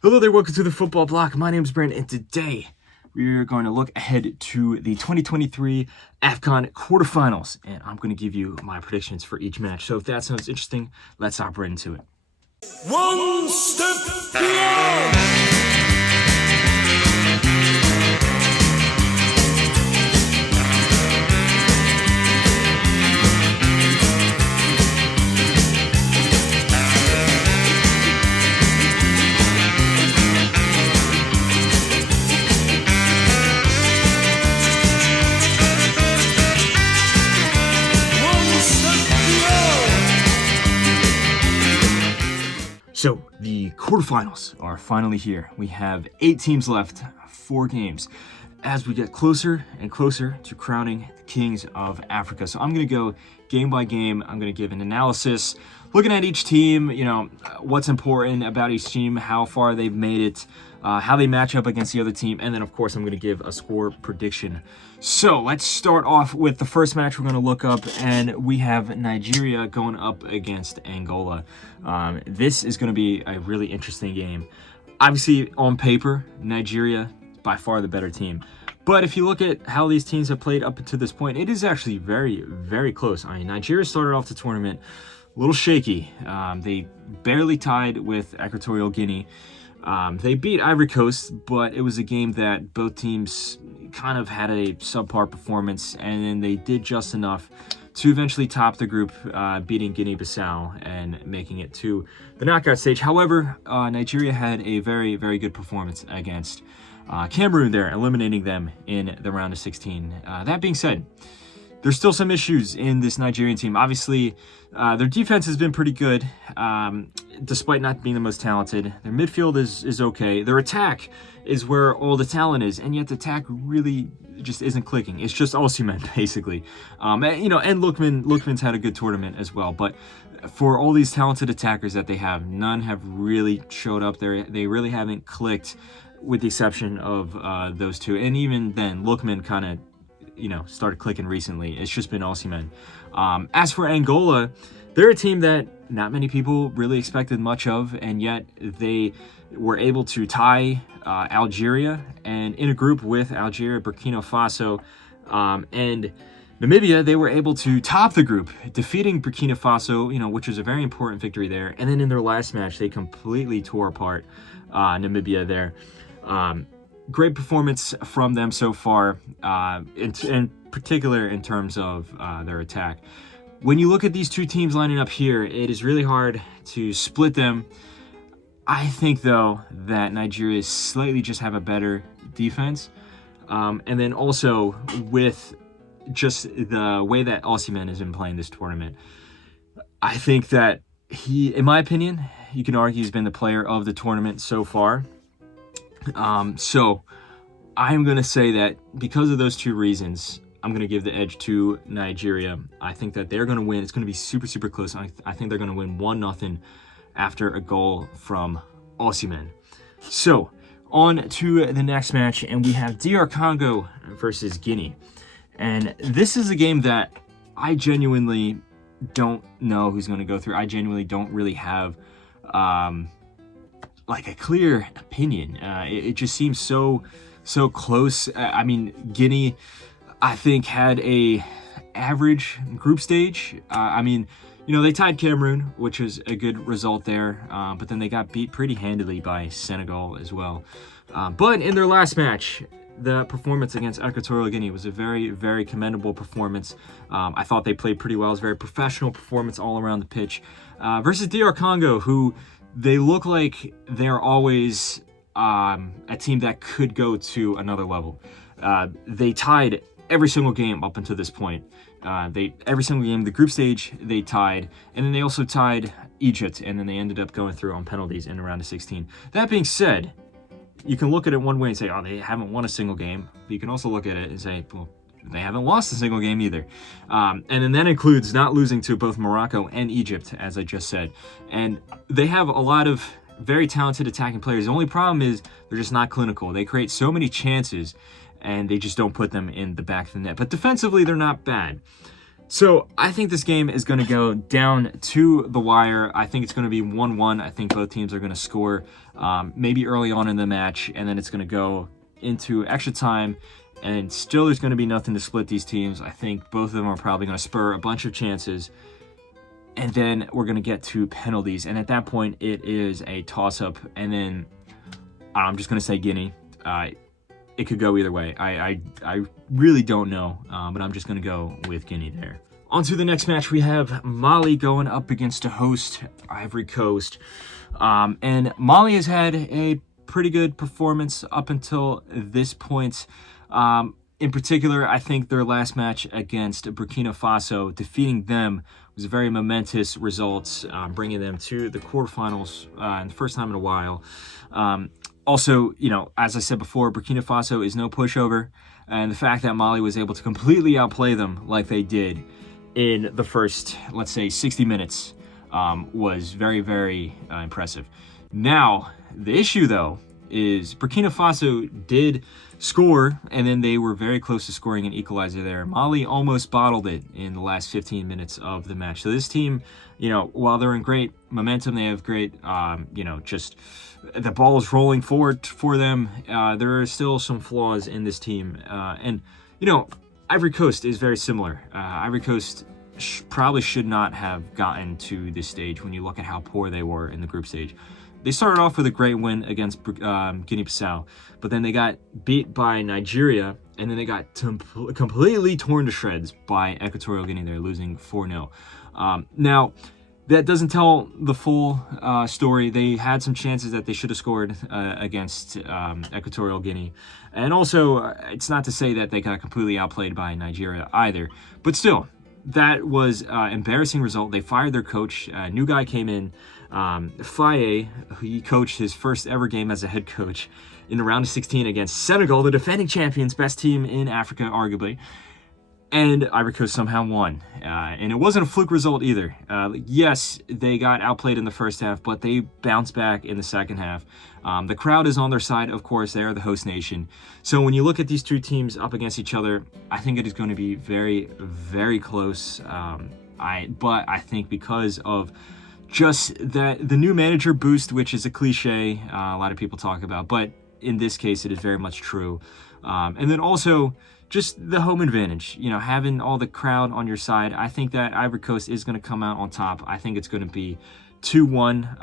Hello there, welcome to the Football Bloc. My name is Brandon, and today we are going to look ahead to the 2023 AFCON quarterfinals, and I'm going to give you my predictions for each match. So if that sounds interesting, let's hop right into it. One step beyond. So the quarterfinals are finally here. We have 8 teams left, 4 games, as we get closer and closer to crowning the Kings of Africa. So I'm going to go game by game. I'm going to give an analysis, looking at each team, what's important about each team, how far they've made it, how they match up against the other team, and then of course I'm going to give a score prediction. So let's start off with the first match we're going to look up, and we have Nigeria going up against Angola. This is going to be a really interesting game. Obviously, on paper, Nigeria by far the better team. But if you look at how these teams have played up to this point, it is actually very, very close. I mean, Nigeria started off the tournament a little shaky. They barely tied with Equatorial Guinea. They beat Ivory Coast, but it was a game that both teams kind of had a subpar performance, and then they did just enough to eventually top the group, beating Guinea-Bissau and making it to the knockout stage. However, Nigeria had a very, very good performance against Cameroon there, eliminating them in the round of 16. That being said, there's still some issues in this Nigerian team. Obviously, their defense has been pretty good, despite not being the most talented. Their midfield is okay. Their attack is where all the talent is, and yet the attack really just isn't clicking. It's just Osimhen, basically. And Lookman's had a good tournament as well. But for all these talented attackers that they have, none have really showed up there. They really haven't clicked, with the exception of those two. And even then, Lookman kind of started clicking recently. It's just been Osimhen. As for Angola, they're a team that not many people really expected much of, and yet they were able to tie Algeria, and in a group with Algeria, Burkina Faso, and Namibia, they were able to top the group, defeating Burkina Faso, which was a very important victory there. And then in their last match, they completely tore apart Namibia there. Great performance from them so far, in particular in terms of their attack. When you look at these two teams lining up here, it is really hard to split them. I think, though, that Nigeria slightly just have a better defense. And then also with just the way that Osimhen has been playing this tournament, I think that he, in my opinion, you can argue he's been the player of the tournament so far. So I'm going to say that because of those two reasons, I'm going to give the edge to Nigeria. I think that they're going to win. It's going to be super, super close. I think they're going to win 1-0 after a goal from Osimhen. So on to the next match, and we have DR Congo versus Guinea. And this is a game that I genuinely don't know who's going to go through. I genuinely don't really have a clear opinion. It just seems so close. I mean, Guinea, I think, had a average group stage. They tied Cameroon, which was a good result there, but then they got beat pretty handily by Senegal as well. But in their last match, the performance against Equatorial Guinea was a very, very commendable performance. I thought they played pretty well. It was a very professional performance all around the pitch. Versus DR Congo, who they look like they're always a team that could go to another level. They tied every single game up until this point. Every single game, the group stage, they tied, and then they also tied Egypt, and then they ended up going through on penalties in the round of 16. That being said, you can look at it one way and say, oh, they haven't won a single game. But you can also look at it and say, well, they haven't lost a single game either. And then that includes not losing to both Morocco and Egypt, as I just said. And they have a lot of very talented attacking players. The only problem is they're just not clinical. They create so many chances, and they just don't put them in the back of the net. But defensively, they're not bad. So I think this game is going to go down to the wire. I think it's going to be 1-1. I think both teams are going to score maybe early on in the match, and then it's going to go into extra time, and still there's going to be nothing to split these teams. I think both of them are probably going to spur a bunch of chances, and then we're going to get to penalties. And at that point, it is a toss-up, and then I'm just going to say Guinea. It could go either way. I really don't know, but I'm just going to go with Guinea there. On to the next match, we have Mali going up against a host, Ivory Coast. And Mali has had a pretty good performance up until this point. In particular, I think their last match against Burkina Faso, defeating them, was a very momentous result, bringing them to the quarterfinals and the first time in a while. Also, as I said before, Burkina Faso is no pushover, and the fact that Mali was able to completely outplay them like they did in the first, let's say, 60 minutes was very, very impressive. Now, the issue, though, is Burkina Faso did score, and then they were very close to scoring an equalizer there. Mali almost bottled it in the last 15 minutes of the match. So this team, while they're in great momentum, they have great, just the ball is rolling forward for them. There are still some flaws in this team. And Ivory Coast is very similar. Ivory Coast probably should not have gotten to this stage when you look at how poor they were in the group stage. They started off with a great win against Guinea-Bissau, but then they got beat by Nigeria, and then they got completely torn to shreds by Equatorial Guinea. They're losing 4-0. Now, that doesn't tell the full story. They had some chances that they should have scored against Equatorial Guinea. And also, it's not to say that they got completely outplayed by Nigeria either. But still, that was an embarrassing result. They fired their coach. A new guy came in, Faye. He coached his first ever game as a head coach in the round of 16 against Senegal, the defending champions, best team in Africa, arguably. And Ivory Coast somehow won. And it wasn't a fluke result either. Yes, they got outplayed in the first half, but they bounced back in the second half. The crowd is on their side, of course. They are the host nation. So when you look at these two teams up against each other, I think it is going to be very, very close. But I think because of just that the new manager boost, which is a cliche a lot of people talk about, but in this case, it is very much true. And then also, just the home advantage, having all the crowd on your side. I think that Ivory Coast is going to come out on top. I think it's going to be 2-1.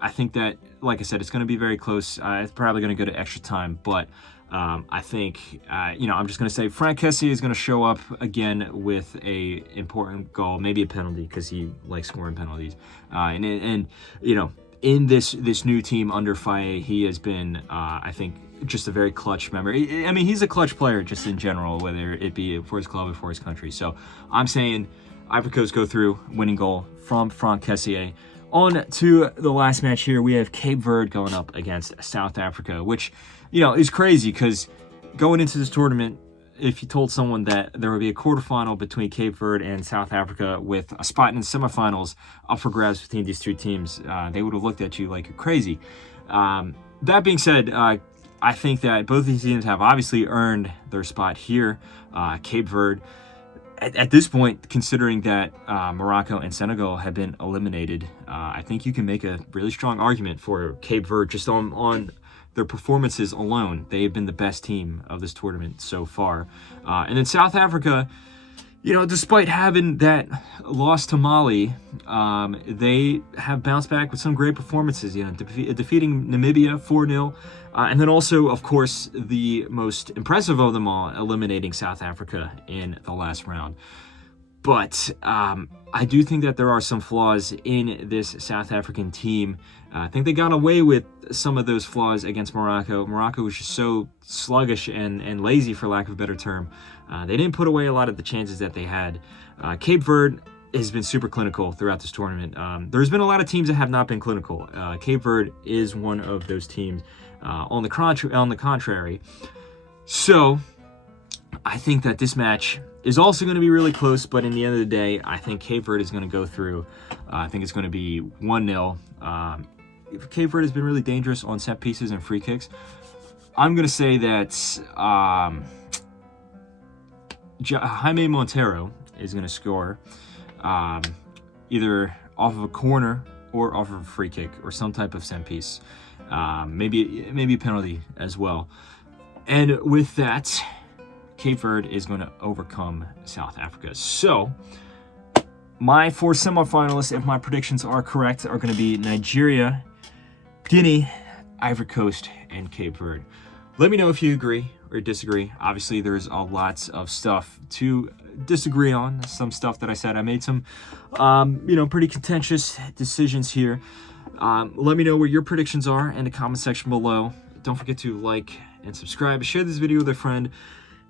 I think that, like I said, it's going to be very close. It's probably going to go to extra time, but I think, I'm just going to say Franck Kessié is going to show up again with a important goal, maybe a penalty, because he likes scoring penalties. In this new team under Faye, he has been, I think, just a very clutch member. I mean, he's a clutch player just in general, whether it be for his club or for his country. So I'm saying Ivory Coast go through, winning goal from Franck Kessié. On to the last match here, we have Cape Verde going up against South Africa, which, is crazy because going into this tournament, if you told someone that there would be a quarterfinal between Cape Verde and South Africa with a spot in the semifinals up for grabs between these two teams, they would have looked at you like you're crazy. That being said, I think that both these teams have obviously earned their spot here. Cape Verde, at this point, considering that Morocco and Senegal have been eliminated, I think you can make a really strong argument for Cape Verde just on their performances alone. They have been the best team of this tournament so far. And then South Africa, despite having that loss to Mali, they have bounced back with some great performances, defeating Namibia 4-0. And then also, of course, the most impressive of them all, eliminating South Africa in the last round. But I do think that there are some flaws in this South African team. I think they got away with some of those flaws against Morocco. Morocco was just so sluggish and lazy, for lack of a better term. They didn't put away a lot of the chances that they had. Cape Verde has been super clinical throughout this tournament. There's been a lot of teams that have not been clinical. Cape Verde is one of those teams. On the contrary. So I think that this match is also going to be really close, but in the end of the day, I think Cape Verde is going to go through. I think it's going to be 1-0. Cape Verde has been really dangerous on set pieces and free kicks. I'm going to say that Jaime Montero is going to score either off of a corner or off of a free kick or some type of set piece. Maybe a penalty as well. And with that, Cape Verde is going to overcome South Africa. So my 4 semifinalists, if my predictions are correct, are going to be Nigeria, Guinea, Ivory Coast, and Cape Verde. Let me know if you agree or disagree. Obviously, there's a lot of stuff to disagree on. Some stuff that I said. I made some, pretty contentious decisions here. Let me know what your predictions are in the comment section below. Don't forget to like and subscribe. Share this video with a friend.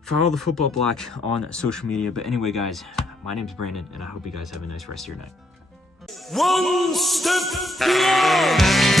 Follow the Football Bloc on social media. But anyway, guys, my name's Brandon, and I hope you guys have a nice rest of your night. One step beyond.